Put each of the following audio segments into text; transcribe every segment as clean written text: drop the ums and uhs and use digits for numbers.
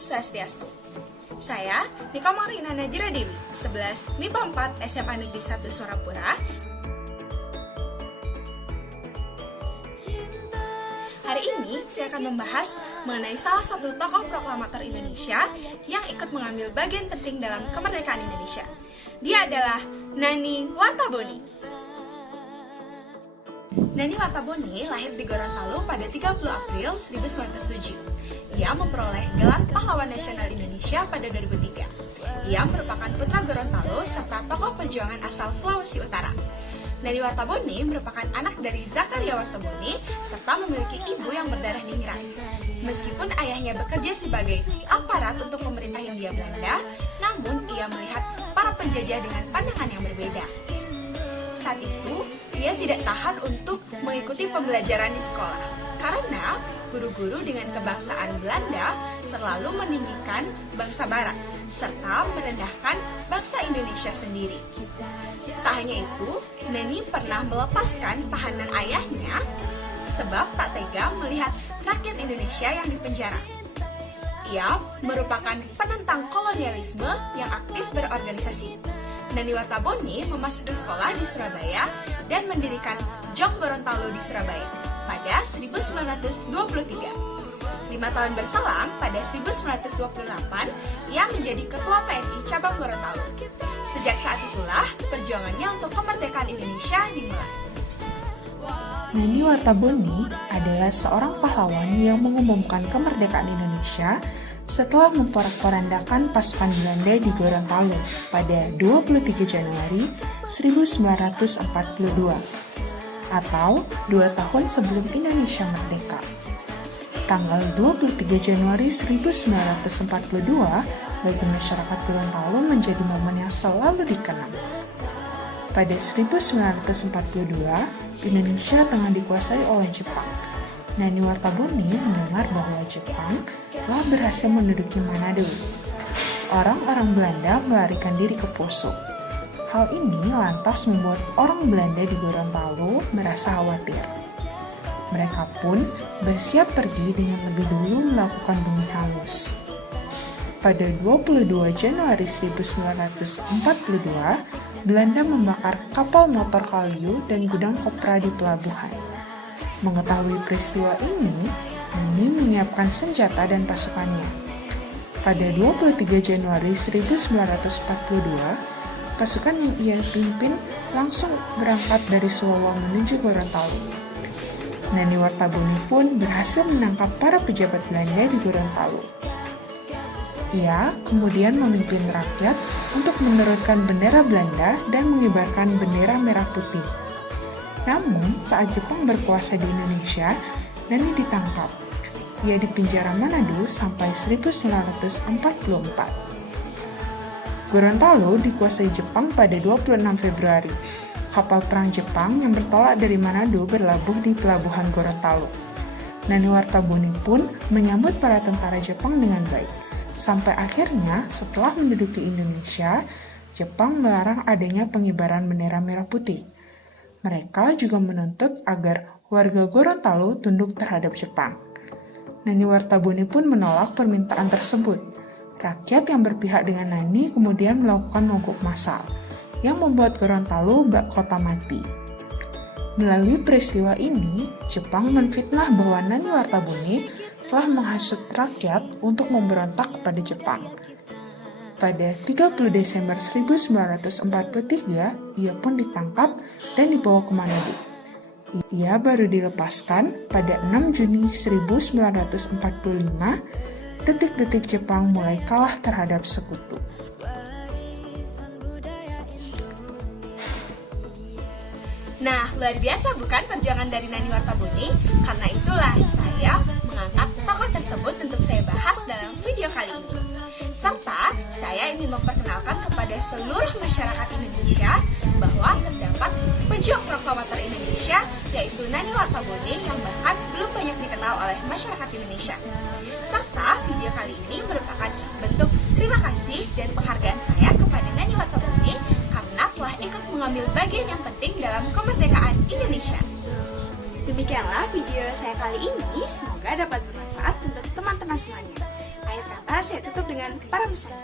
Swastiastu. Saya Nika Marina Najira Dewi, 11 MIPA 4 SMA Negeri 1 Surapura. Hari ini saya akan membahas mengenai salah satu tokoh proklamator Indonesia yang ikut mengambil bagian penting dalam kemerdekaan Indonesia. Dia adalah Nani Wartaboni. Nani Wartaboni lahir di Gorontalo pada 30 April 1907. Ia memperoleh gelar Pahlawan Nasional Indonesia pada 2003. Ia merupakan putra Gorontalo serta tokoh perjuangan asal Sulawesi Utara. Nani Wartaboni merupakan anak dari Zakaria Wartaboni serta memiliki ibu yang berdarah Ningrat. Meskipun ayahnya bekerja sebagai aparat untuk pemerintah Hindia Belanda, namun ia melihat para penjajah dengan pandangan yang berbeda. Saat itu, ia tidak tahan untuk mengikuti pembelajaran di sekolah karena guru-guru dengan kebangsaan Belanda terlalu meninggikan bangsa Barat serta merendahkan bangsa Indonesia sendiri. Tak hanya itu, Nani pernah melepaskan tahanan ayahnya sebab tak tega melihat rakyat Indonesia yang dipenjara. Ia merupakan penentang kolonialisme yang aktif berorganisasi. Nani Wartaboni memasuki sekolah di Surabaya dan mendirikan Jong Gorontalo di Surabaya pada 1923. 5 tahun berselang, pada 1928, ia menjadi Ketua PNI Cabang Gorontalo. Sejak saat itulah, perjuangannya untuk kemerdekaan Indonesia dimulai. Nani Wartaboni adalah seorang pahlawan yang mengumumkan kemerdekaan Indonesia setelah memporak-porandakan pasukan Belanda di Gorontalo pada 23 Januari 1942, atau 2 tahun sebelum Indonesia merdeka. Tanggal 23 Januari 1942 bagi masyarakat Gorontalo menjadi momen yang selalu dikenang. Pada 1942, Indonesia tengah dikuasai oleh Jepang. Nani Wartaboni mendengar bahwa Jepang telah berhasil menduduki Manado. Orang-orang Belanda melarikan diri ke Poso. Hal ini lantas membuat orang Belanda di Gorontalo merasa khawatir. Mereka pun bersiap pergi dengan lebih dulu melakukan bumi hangus. Pada 22 Januari 1942, Belanda membakar kapal motor kayu dan gudang kopra di pelabuhan. Mengetahui peristiwa ini, Nani menyiapkan senjata dan pasukannya. Pada 23 Januari 1942, pasukan yang ia pimpin langsung berangkat dari Solo menuju Gorontalo. Nani Wartaboni pun berhasil menangkap para pejabat Belanda di Gorontalo. Ia kemudian memimpin rakyat untuk menurunkan bendera Belanda dan mengibarkan bendera merah putih. Namun, saat Jepang berkuasa di Indonesia, Nani ditangkap. Ia dipenjara Manado sampai 1944. Gorontalo dikuasai Jepang pada 26 Februari. Kapal perang Jepang yang bertolak dari Manado berlabuh di pelabuhan Gorontalo. Nani Wartaboni pun menyambut para tentara Jepang dengan baik. Sampai akhirnya, setelah menduduki Indonesia, Jepang melarang adanya pengibaran bendera merah putih. Mereka juga menuntut agar warga Gorontalo tunduk terhadap Jepang. Nani Wartaboni pun menolak permintaan tersebut. Rakyat yang berpihak dengan Nani kemudian melakukan mogok massal yang membuat Gorontalo bak kota mati. Melalui peristiwa ini, Jepang menfitnah bahwa Nani Wartaboni telah menghasut rakyat untuk memberontak kepada Jepang. Pada 30 Desember 1943, ia pun ditangkap dan dibawa ke Manado. Ia baru dilepaskan pada 6 Juni 1945, detik-detik Jepang mulai kalah terhadap sekutu. Nah, luar biasa bukan perjuangan dari Nani Wartaboni? Karena itulah saya mengangkat tokoh tersebut untuk saya bahas dalam video kali ini. Serta, saya ingin memperkenalkan kepada seluruh masyarakat Indonesia bahwa terdapat pejuang proklamator Indonesia, yaitu Nani Wartaboni yang bahkan belum banyak dikenal oleh masyarakat Indonesia. Serta, video kali ini merupakan bentuk terima kasih dan penghargaan saya kepada Nani Wartaboni karena telah ikut mengambil bagian yang penting dalam kemerdekaan Indonesia. Demikianlah video saya kali ini, semoga dapat bermanfaat untuk teman-teman semuanya. Akhir kata saya tutup dengan para pesan.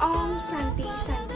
Om Santi Santi.